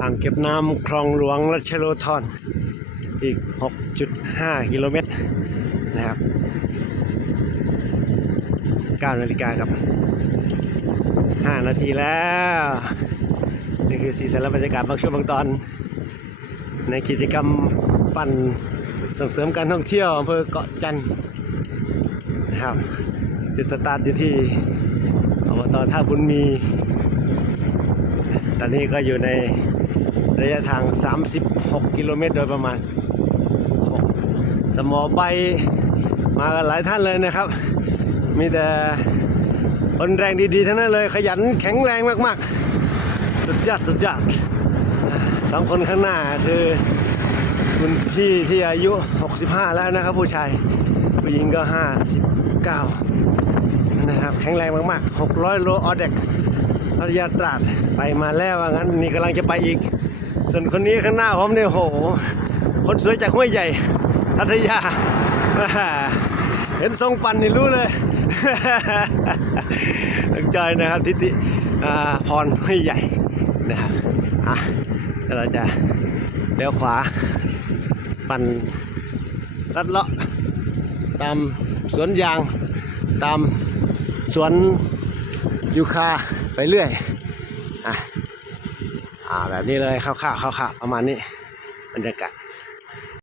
อ่างเก็บน้ำคลองหลวงรัชโลธรอีก 6.5 กิโลเมตรนะครับ9นาฬิกากับ 5 นาทีแล้ว นี่คือสีสันและบรรยากาศบางช่วงบางตอน ในกิจกรรมปั่นส่งเสริมการท่องเที่ยวอำเภอเกาะจันทร์นะครับ จุดสตาร์ทอยู่ที่อบตท่าบุญมี ตอนนี้ก็อยู่ในระยะทาง 36 กิโลเมตรโดยประมาณ สมอใบมากันหลายท่านเลยนะครับ มีแต่คนแรงดีๆทั้งนั้นเลย ขยันแข็งแรงมากๆ สุดยอดสุดยอดสองคนข้างหน้าคือคุณพี่ที่อายุ 65 แล้วนะครับ ผู้ชาย ผู้หญิงก็ 59 นะครับ แข็งแรงมากๆ 600 โลออเด็ก พัทยาตราดไปมาแล้วว่างั้นนี่กำลังจะไปอีก ส่วนคนนี้ข้างหน้าผมเนี่ยโห คนสวยจากห้วยใหญ่พัทยา เห็นทรงปั่นนี่รู้เลยตั้งใจนะครับทิติอ่าพรห้วยใหญ่นะครับอะเดี๋ยวเราจะเลี้ยวขวา ปั่นลัดเลาะตามสวนยาง ตามสวนยูคา ไปเรื่อยอะอ่าแบบนี้เลยคร่าวๆคร่าวๆประมาณนี้บรรยากาศ